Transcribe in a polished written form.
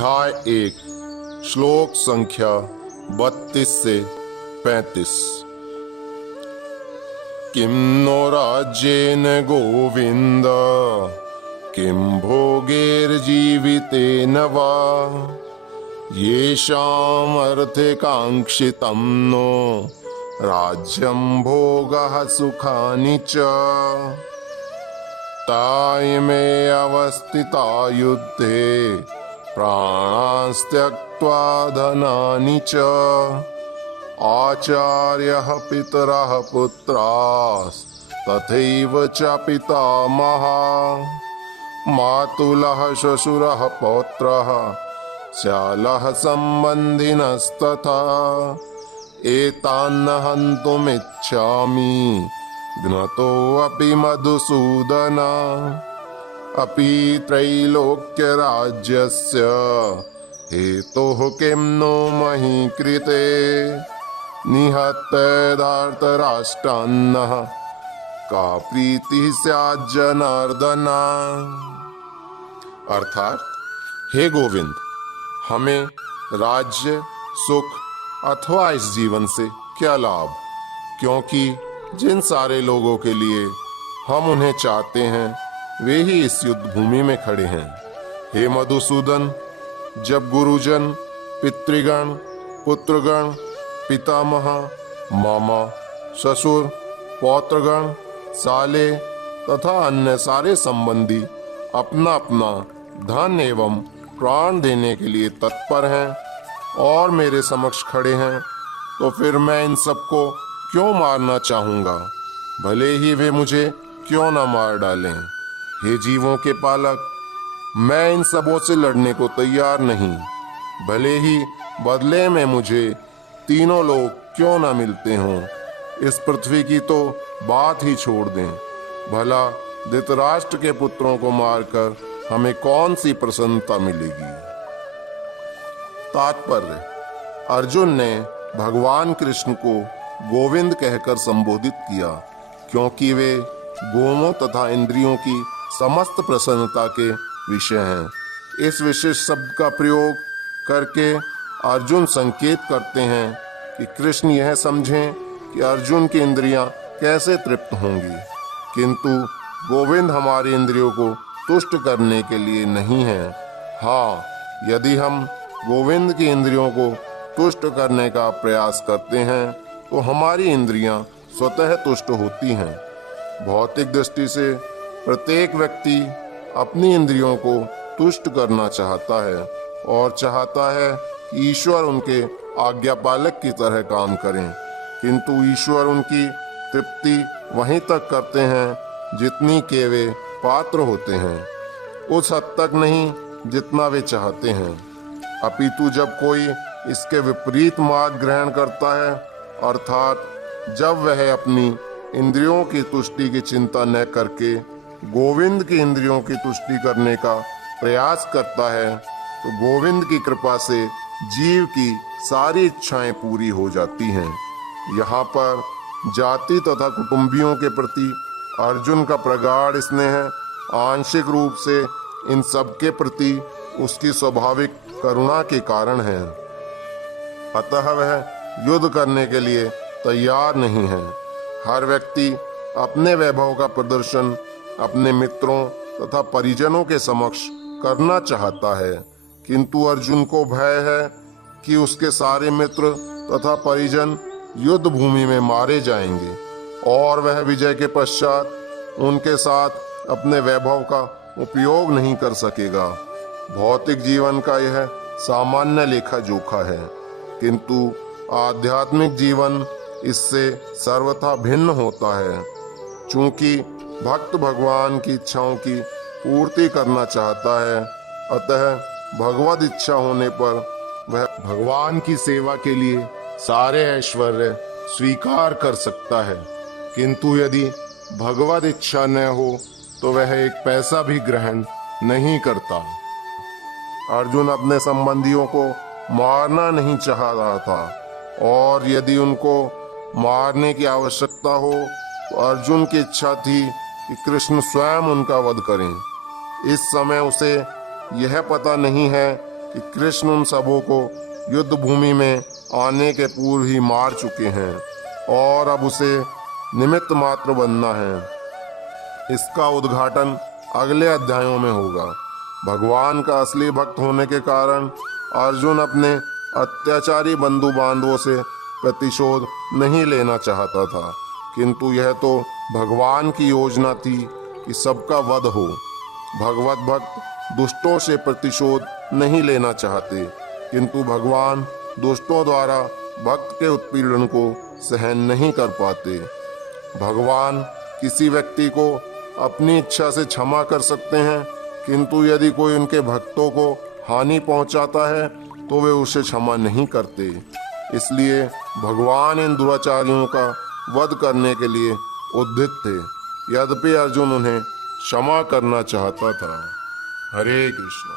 अध्याय 1 श्लोक संख्या 32 से 35। किं नो राज्येन गोविंद किं भोगैर्जीवितेन वा येषामर्थे काङ्क्षितं नो राज्यं भोगः सुखानि च तायमे अवस्थिता युद्धे प्राणास्त्यक्त्वा धनानि च आचार्यः पितरः पुत्रास्तथैव च पितामहः मातुलः श्वशुरः पौत्रः श्यालः सम्बन्धिनस्तथा एतान्न हन्तुमिच्छामि ज्ञातोऽपि मधुसूदन अपि त्रैलोक्यराज्यस्य हेतोः किं नो मही कृते निहत्य धार्तराष्ट्रान्नः का प्रीतिः स्यात् जनार्दन। अर्थात, हे गोविंद, हमें राज्य, सुख अथवा इस जीवन से क्या लाभ, क्योंकि जिन सारे लोगों के लिए हम उन्हें चाहते हैं वे ही इस युद्ध भूमि में खड़े हैं। हे मधुसूदन, जब गुरुजन, पितृगण, पुत्रगण, पितामह, मामा, ससुर, पौत्रगण, साले तथा अन्य सारे संबंधी अपना अपना धन एवं प्राण देने के लिए तत्पर हैं और मेरे समक्ष खड़े हैं, तो फिर मैं इन सबको क्यों मारना चाहूंगा, भले ही वे मुझे क्यों न मार डालें। हे जीवों के पालक, मैं इन सबों से लड़ने को तैयार नहीं, भले ही बदले में मुझे तीनों लोग क्यों न मिलते हों। इस पृथ्वी की तो बात ही छोड़ दें, भला धृतराष्ट्र के पुत्रों को मारकर हमें कौन सी प्रसन्नता मिलेगी। तात्पर्य: अर्जुन ने भगवान कृष्ण को गोविंद कहकर संबोधित किया, क्योंकि वे गोमों तथा इंद्रियों की समस्त प्रसन्नता के विषय हैं। इस विशेष शब्द का प्रयोग करके अर्जुन संकेत करते हैं कि कृष्ण यह समझें कि अर्जुन की इंद्रियां कैसे तृप्त होंगी, किंतु गोविंद हमारी इंद्रियों को तुष्ट करने के लिए नहीं है। हाँ, यदि हम गोविंद की इंद्रियों को तुष्ट करने का प्रयास करते हैं तो हमारी इंद्रियां स्वतः तुष्ट होती हैं। भौतिक दृष्टि से प्रत्येक व्यक्ति अपनी इंद्रियों को तुष्ट करना चाहता है और चाहता है कि ईश्वर उनके आज्ञापालक की तरह काम करें, किंतु ईश्वर उनकी तृप्ति वहीं तक करते हैं जितनी के वे पात्र होते हैं, उस हद तक नहीं जितना वे चाहते हैं। अपितु जब कोई इसके विपरीत मार्ग ग्रहण करता है, अर्थात जब वह अपनी इंद्रियों की तुष्टि की चिंता न करके गोविंद की इंद्रियों की तुष्टि करने का प्रयास करता है, तो गोविंद की कृपा से जीव की सारी इच्छाएं पूरी हो जाती हैं। यहाँ पर जाति तथा कुटुंबियों के प्रति अर्जुन का प्रगाढ़ स्नेह आंशिक रूप से इन सब के प्रति उसकी स्वाभाविक करुणा के कारण है। अतः वह युद्ध करने के लिए तैयार नहीं है। हर व्यक्ति अपने वैभव का प्रदर्शन अपने मित्रों तथा परिजनों के समक्ष करना चाहता है, किंतु अर्जुन को भय है कि उसके सारे मित्र तथा परिजन युद्ध भूमि में मारे जाएंगे और वह विजय के पश्चात उनके साथ अपने वैभव का उपयोग नहीं कर सकेगा। भौतिक जीवन का यह सामान्य लेखा जोखा है, किंतु आध्यात्मिक जीवन इससे सर्वथा भिन्न होता है। चूंकि भक्त भगवान की इच्छाओं की पूर्ति करना चाहता है, अतः भगवद इच्छा होने पर वह भगवान की सेवा के लिए सारे ऐश्वर्य स्वीकार कर सकता है, किंतु यदि भगवद इच्छा न हो तो वह एक पैसा भी ग्रहण नहीं करता। अर्जुन अपने संबंधियों को मारना नहीं चाह रहा था, और यदि उनको मारने की आवश्यकता हो तो अर्जुन की इच्छा थी कि कृष्ण स्वयं उनका वध करें। इस समय उसे यह पता नहीं है कि कृष्ण उन सबों को युद्ध भूमि में आने के पूर्व ही मार चुके हैं और अब उसे निमित्त मात्र बनना है। इसका उद्घाटन अगले अध्यायों में होगा। भगवान का असली भक्त होने के कारण अर्जुन अपने अत्याचारी बंधु बांधवों से प्रतिशोध नहीं लेना चाहता था, किंतु यह तो भगवान की योजना थी कि सबका वध हो। भगवत भक्त दुष्टों से प्रतिशोध नहीं लेना चाहते, किंतु भगवान दुष्टों द्वारा भक्त के उत्पीड़न को सहन नहीं कर पाते। भगवान किसी व्यक्ति को अपनी इच्छा से क्षमा कर सकते हैं, किंतु यदि कोई उनके भक्तों को हानि पहुंचाता है तो वे उसे क्षमा नहीं करते। इसलिए भगवान इन दुराचारियों का वध करने के लिए उद्यत थे। यद्यपि अर्जुन उन्हें क्षमा करना चाहता था। हरे कृष्ण।